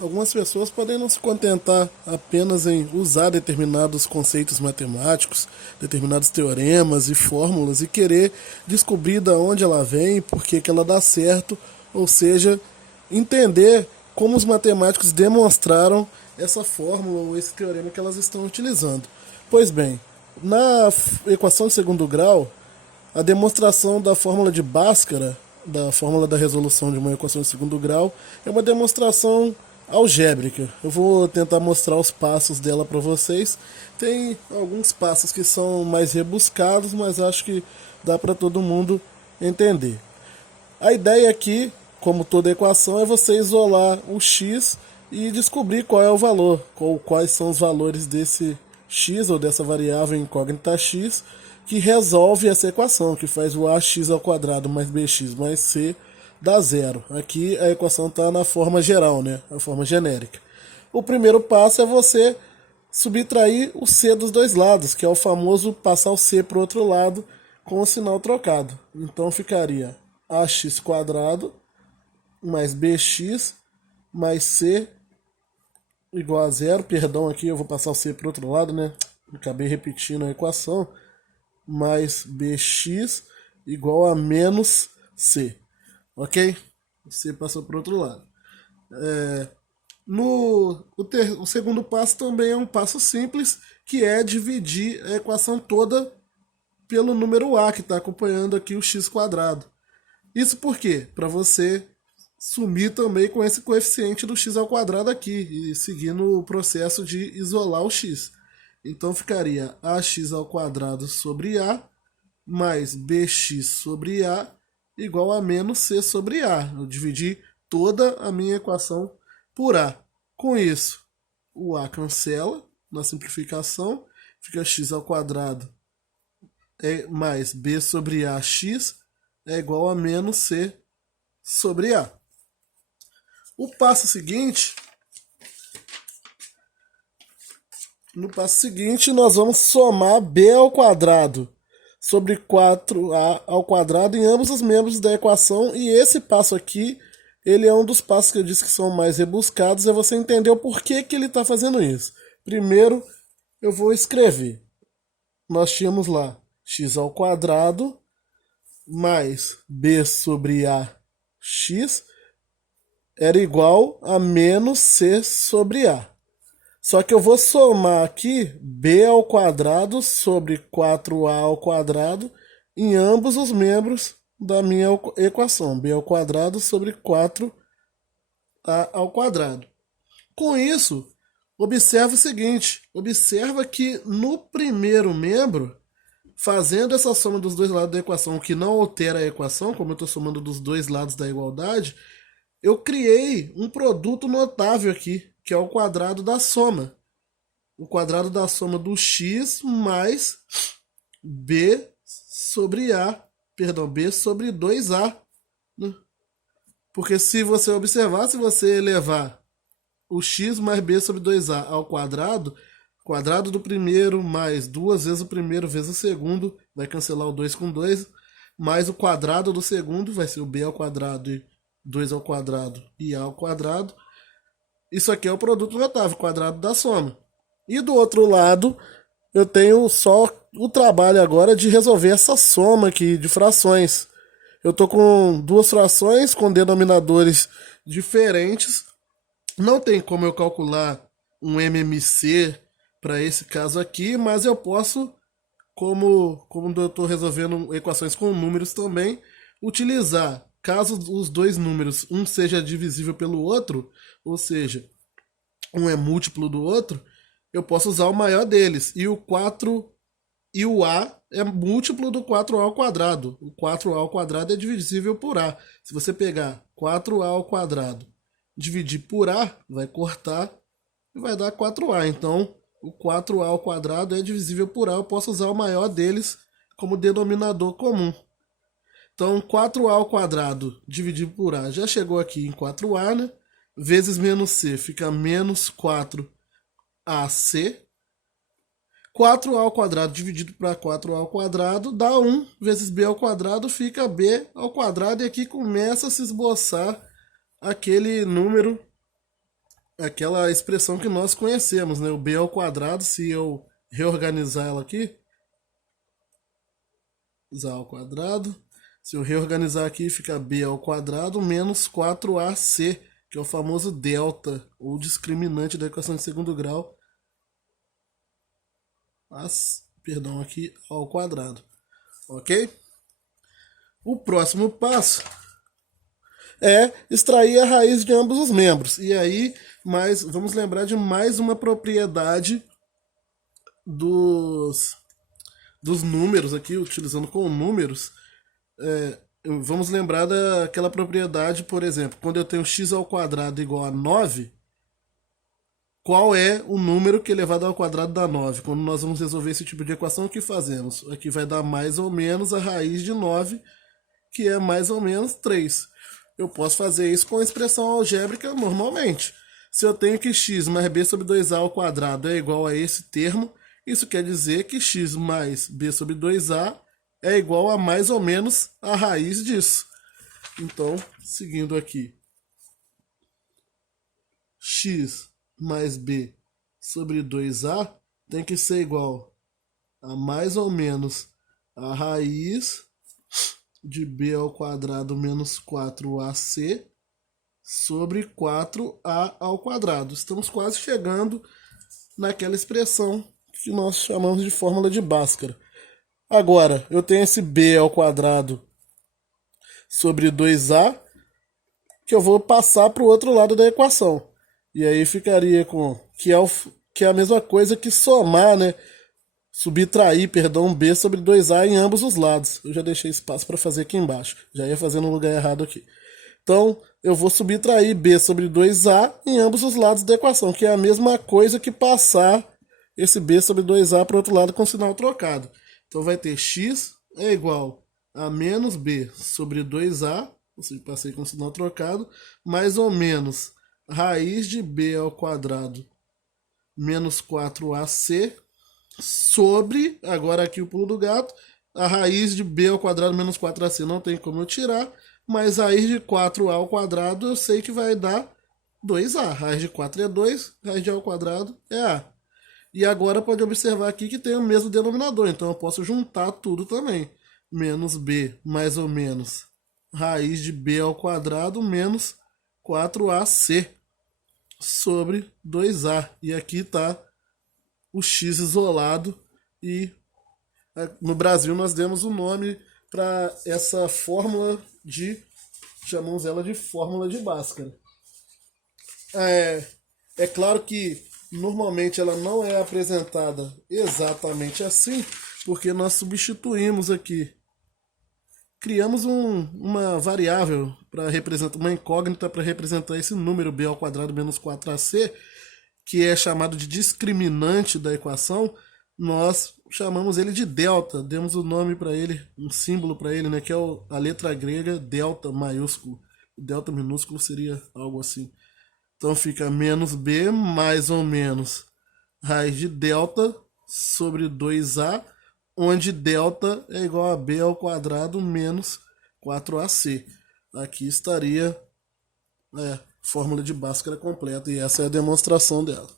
Algumas pessoas podem não se contentar apenas em usar determinados conceitos matemáticos, determinados teoremas e fórmulas e querer descobrir de onde ela vem, por que ela dá certo, ou seja, entender como os matemáticos demonstraram essa fórmula ou esse teorema que elas estão utilizando. Pois bem, na equação de segundo grau, a demonstração da fórmula de Bhaskara, da fórmula da resolução de uma equação de segundo grau, é uma demonstração algébrica. Eu vou tentar mostrar os passos dela para vocês. Tem alguns passos que são mais rebuscados, mas acho que dá para todo mundo entender. A ideia aqui, como toda equação, é você isolar o x e descobrir qual é o valor, quais são os valores desse x ou dessa variável incógnita x que resolve essa equação, que faz o ax ao quadrado mais bx mais c dar zero. Aqui a equação está na forma geral, né? A forma genérica. O primeiro passo é você subtrair o c dos dois lados, que é o famoso passar o c para o outro lado com o sinal trocado. Então ficaria ax quadrado mais bx mais c igual a zero. Perdão, aqui eu vou passar o c para o outro lado, né? Acabei repetindo a equação. Mais bx igual a menos c. Ok? C passou para o outro lado. O segundo passo também é um passo simples, que é dividir a equação toda pelo número a, que está acompanhando aqui o x quadrado. Isso por quê? Para você sumir também com esse coeficiente do x ao quadrado aqui, e seguindo o processo de isolar o x. Então ficaria ax ao quadrado sobre a mais bx sobre a igual a menos c sobre a. Eu dividi toda a minha equação por a. Com isso, o a cancela na simplificação, fica x ao quadrado mais b sobre ax é igual a menos c sobre a. O passo seguinte, no passo seguinte, nós vamos somar b ao quadrado sobre 4a ao quadrado em ambos os membros da equação. E esse passo aqui, ele é um dos passos que eu disse que são mais rebuscados, é você entender o porquê que ele está fazendo isso. Primeiro, eu vou escrever. Nós tínhamos lá x ao quadrado mais b sobre ax era igual a menos c sobre a. Só que eu vou somar aqui b ao quadrado sobre 4a ao quadrado em ambos os membros da minha equação. B ao quadrado sobre 4a ao quadrado. Com isso, observa o seguinte. Observa que no primeiro membro, fazendo essa soma dos dois lados da equação, que não altera a equação, como eu estou somando dos dois lados da igualdade, eu criei um produto notável aqui, que é o quadrado da soma. O quadrado da soma do x mais b sobre a, perdão, b sobre 2a. Né? Porque se você observar, se você elevar o x mais b sobre 2a ao quadrado do primeiro mais duas vezes o primeiro vezes o segundo, vai cancelar o 2 com 2, mais o quadrado do segundo, vai ser o b ao quadrado e 2 ao quadrado e a ao quadrado. Isso aqui é o produto notável, quadrado da soma. E do outro lado, eu tenho só o trabalho agora de resolver essa soma aqui de frações. Eu estou com duas frações com denominadores diferentes. Não tem como eu calcular um MMC para esse caso aqui, mas eu posso, como eu estou resolvendo equações com números também, utilizar, caso os dois números, um seja divisível pelo outro, ou seja, um é múltiplo do outro, eu posso usar o maior deles. E o 4 e o a é múltiplo do 4a ao quadrado. O 4a ao quadrado é divisível por a. Se você pegar 4a ao quadrado, dividir por a, vai cortar e vai dar 4a. Então, o 4a ao quadrado é divisível por a. Eu posso usar o maior deles como denominador comum. Então, 4a ao quadrado dividido por a já chegou aqui em 4a, né? Vezes menos c fica menos 4ac. 4a ao quadrado dividido para 4a ao quadrado dá 1 vezes b ao quadrado, fica b ao quadrado. E aqui começa a se esboçar aquele número aquela expressão que nós conhecemos, né? O b ao quadrado, se eu reorganizar ela aqui, a ao quadrado, se eu reorganizar aqui, fica b ao quadrado menos 4ac, que é o famoso delta, ou discriminante da equação de segundo grau, perdão, aqui ao quadrado. Ok? O próximo passo é extrair a raiz de ambos os membros. E aí, vamos lembrar de mais uma propriedade dos números aqui, utilizando com números. Vamos lembrar daquela propriedade, por exemplo, quando eu tenho x ao quadrado igual a 9, qual é o número que elevado ao quadrado dá 9? Quando nós vamos resolver esse tipo de equação, o que fazemos? Aqui vai dar mais ou menos a raiz de 9, que é mais ou menos 3. Eu posso fazer isso com a expressão algébrica normalmente. Se eu tenho que x mais b sobre 2a ao quadrado é igual a esse termo, isso quer dizer que x mais b sobre 2a é igual a mais ou menos a raiz disso. Então, seguindo aqui, x mais b sobre 2a tem que ser igual a mais ou menos a raiz de b ao quadrado menos 4ac sobre 4a ao quadrado. Estamos quase chegando naquela expressão que nós chamamos de fórmula de Bhaskara. Agora, eu tenho esse b ao quadrado sobre 2a, que eu vou passar para o outro lado da equação. E aí ficaria com que é a mesma coisa que somar, né? Subtrair, perdão, b sobre 2a em ambos os lados. Eu já deixei espaço para fazer aqui embaixo. Já ia fazer no lugar errado aqui. Então, eu vou subtrair b sobre 2a em ambos os lados da equação, que é a mesma coisa que passar esse b sobre 2a para o outro lado com sinal trocado. Então, vai ter x é igual a menos b sobre 2a, ou seja, passei com sinal trocado, mais ou menos raiz de b ao quadrado menos 4ac sobre, agora aqui o pulo do gato, a raiz de b ao quadrado menos 4ac não tem como eu tirar, mas a raiz de 4a ao quadrado eu sei que vai dar 2a. Raiz de 4 é 2, raiz de a ao quadrado é a. E agora pode observar aqui que tem o mesmo denominador, então eu posso juntar tudo também. Menos b mais ou menos raiz de b ao quadrado menos 4ac sobre 2a. E aqui está o x isolado, e no Brasil nós demos o nome para essa fórmula chamamos ela de fórmula de Bhaskara. É claro que normalmente ela não é apresentada exatamente assim, porque nós substituímos aqui. Criamos uma variável para representar, uma incógnita para representar esse número b ao quadrado menos 4ac, que é chamado de discriminante da equação. Nós chamamos ele de delta, demos o nome para ele, um símbolo para ele, né, que é a letra grega delta maiúsculo. Delta minúsculo seria algo assim. Então fica menos b mais ou menos raiz de delta sobre 2a, onde delta é igual a b ao quadrado menos 4ac. Aqui estaria fórmula de Bhaskara completa, e essa é a demonstração dela.